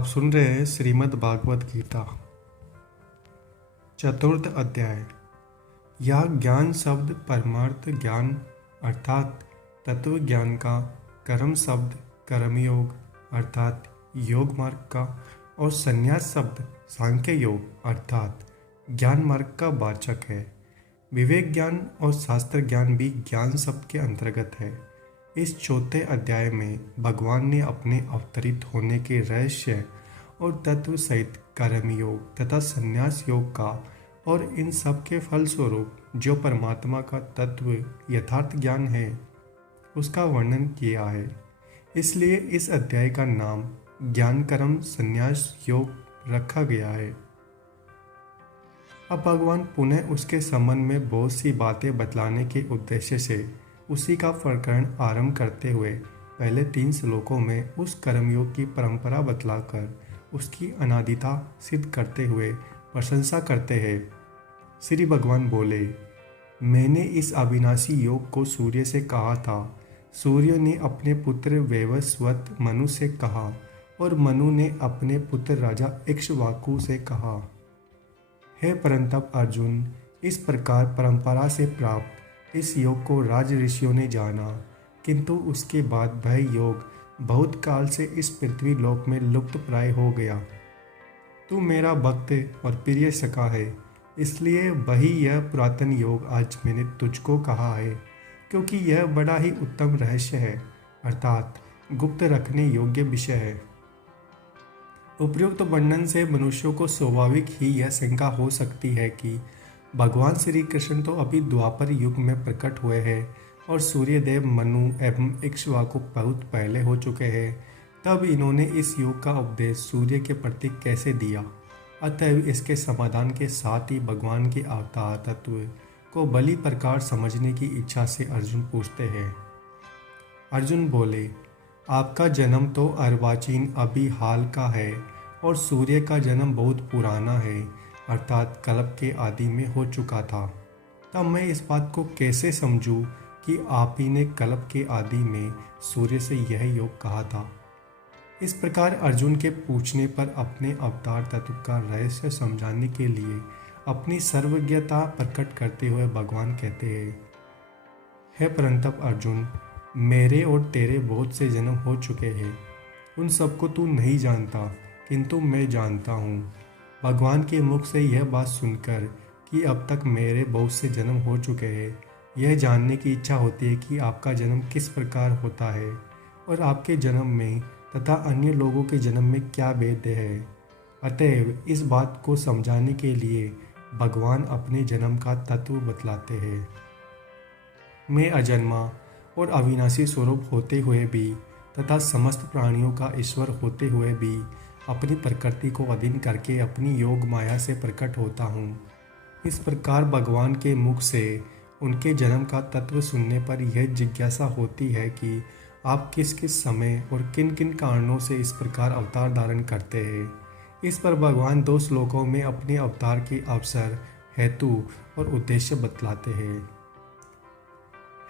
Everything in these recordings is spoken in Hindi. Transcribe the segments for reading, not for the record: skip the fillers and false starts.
आप सुन रहे हैं श्रीमद् भागवत गीता चतुर्थ अध्याय। यह ज्ञान शब्द परमार्थ ज्ञान अर्थात तत्व ज्ञान का, कर्म शब्द कर्मयोग अर्थात योग मार्ग का और संन्यास शब्द सांख्य योग अर्थात ज्ञान मार्ग का वाचक है। विवेक ज्ञान और शास्त्र ज्ञान भी ज्ञान शब्द के अंतर्गत है। इस चौथे अध्याय में भगवान ने अपने अवतरित होने के रहस्य और तत्व सहित कर्मयोग तथा संन्यास योग का और इन सब के फलस्वरूप जो परमात्मा का तत्व यथार्थ ज्ञान है उसका वर्णन किया है। इसलिए इस अध्याय का नाम ज्ञान कर्म संन्यास योग रखा गया है। अब भगवान पुनः उसके संबंध में बहुत सी बातें बतलाने के उद्देश्य से उसी का प्रकरण आरंभ करते हुए पहले 3 श्लोकों में उस कर्मयोग की परंपरा बतलाकर उसकी अनादिता सिद्ध करते हुए प्रशंसा करते हैं। श्री भगवान बोले, मैंने इस अविनाशी योग को सूर्य से कहा था। सूर्य ने अपने पुत्र वैवस्वत मनु से कहा और मनु ने अपने पुत्र राजा इक्ष्वाकु से कहा। हे परंतप अर्जुन, इस प्रकार परंपरा से प्राप्त इस योग को राज ऋषियों ने जाना, किंतु उसके बाद वह योग बहुत काल से इस पृथ्वी लोक में लुप्त प्राय हो गया। तू मेरा भक्त और प्रिय सखा है, इसलिए वही यह पुरातन योग आज मैंने तुझको कहा है, क्योंकि यह बड़ा ही उत्तम रहस्य है अर्थात गुप्त रखने योग्य विषय है। उपयुक्त वर्णन से मनुष्यों को स्वाभाविक ही यह शंका हो सकती है कि भगवान श्री कृष्ण तो अभी द्वापर युग में प्रकट हुए हैं और सूर्यदेव मनु एवं इक्ष्वाकु बहुत पहले हो चुके हैं, तब इन्होंने इस योग का उपदेश सूर्य के प्रति कैसे दिया। अतएव इसके समाधान के साथ ही भगवान के अवतार तत्व को भली प्रकार समझने की इच्छा से अर्जुन पूछते हैं। अर्जुन बोले, आपका जन्म तो अर्वाचीन अभी हाल का है और सूर्य का जन्म बहुत पुराना है अर्थात कल्प के आदि में हो चुका था। तब मैं इस बात को कैसे समझूं कि आप ही ने कल्प के आदि में सूर्य से यह योग कहा था। इस प्रकार अर्जुन के पूछने पर अपने अवतार तत्व का रहस्य समझाने के लिए अपनी सर्वज्ञता प्रकट करते हुए भगवान कहते हैं, हे परंतप अर्जुन, मेरे और तेरे बहुत से जन्म हो चुके हैं। उन सबको तू नहीं जानता, किंतु मैं जानता हूँ। भगवान के मुख से यह बात सुनकर कि अब तक मेरे बहुत से जन्म हो चुके हैं, यह जानने की इच्छा होती है कि आपका जन्म किस प्रकार होता है और आपके जन्म में तथा अन्य लोगों के जन्म में क्या भेद है। अतएव इस बात को समझाने के लिए भगवान अपने जन्म का तत्व बतलाते हैं। मैं अजन्मा और अविनाशी स्वरूप होते हुए भी तथा समस्त प्राणियों का ईश्वर होते हुए भी अपनी प्रकृति को अधीन करके अपनी योग माया से प्रकट होता हूँ। इस प्रकार भगवान के मुख से उनके जन्म का तत्व सुनने पर यह जिज्ञासा होती है कि आप किस किस समय और किन किन कारणों से इस प्रकार अवतार धारण करते हैं। इस पर भगवान 2 श्लोकों में अपने अवतार के अवसर, हेतु और उद्देश्य बतलाते हैं।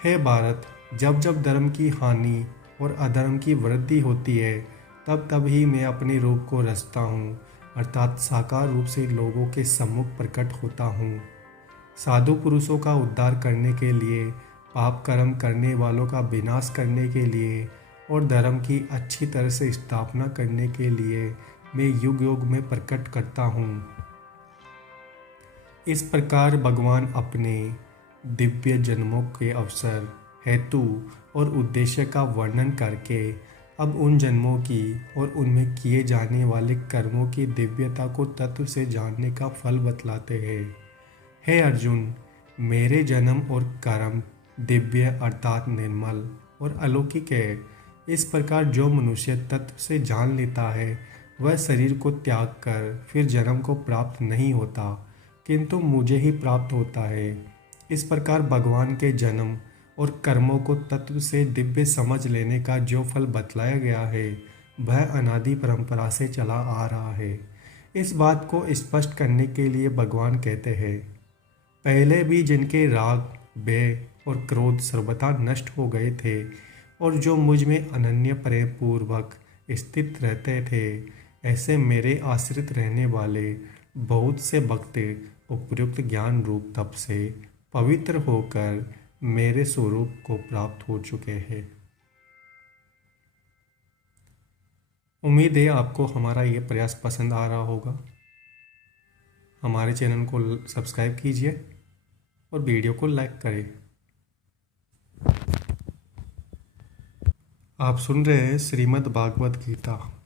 हे भारत, जब जब धर्म की हानि और अधर्म की वृद्धि होती है तब तब ही मैं अपने रूप को रचता हूँ अर्थात साकार रूप से लोगों के सम्मुख प्रकट होता हूँ। साधु पुरुषों का उद्धार करने के लिए, पाप कर्म करने वालों का विनाश करने के लिए और धर्म की अच्छी तरह से स्थापना करने के लिए मैं युग युग में प्रकट करता हूँ। इस प्रकार भगवान अपने दिव्य जन्मों के अवसर, हेतु और उद्देश्य का वर्णन करके अब उन जन्मों की और उनमें किए जाने वाले कर्मों की दिव्यता को तत्व से जानने का फल बतलाते हैं। हे अर्जुन, मेरे जन्म और कर्म दिव्य अर्थात निर्मल और अलौकिक है। इस प्रकार जो मनुष्य तत्व से जान लेता है वह शरीर को त्याग कर फिर जन्म को प्राप्त नहीं होता, किंतु मुझे ही प्राप्त होता है। इस प्रकार भगवान के जन्म और कर्मों को तत्व से दिव्य समझ लेने का जो फल बतलाया गया है वह अनादि परंपरा से चला आ रहा है। इस बात को स्पष्ट करने के लिए भगवान कहते हैं, पहले भी जिनके राग, भय और क्रोध सर्वथा नष्ट हो गए थे और जो मुझ में अनन्य प्रेम पूर्वक स्थित रहते थे, ऐसे मेरे आश्रित रहने वाले बहुत से भक्त उपयुक्त ज्ञान रूप तप से पवित्र होकर मेरे स्वरूप को प्राप्त हो चुके हैं। उम्मीद है आपको हमारा ये प्रयास पसंद आ रहा होगा। हमारे चैनल को सब्सक्राइब कीजिए और वीडियो को लाइक करें। आप सुन रहे हैं श्रीमद् भागवत गीता।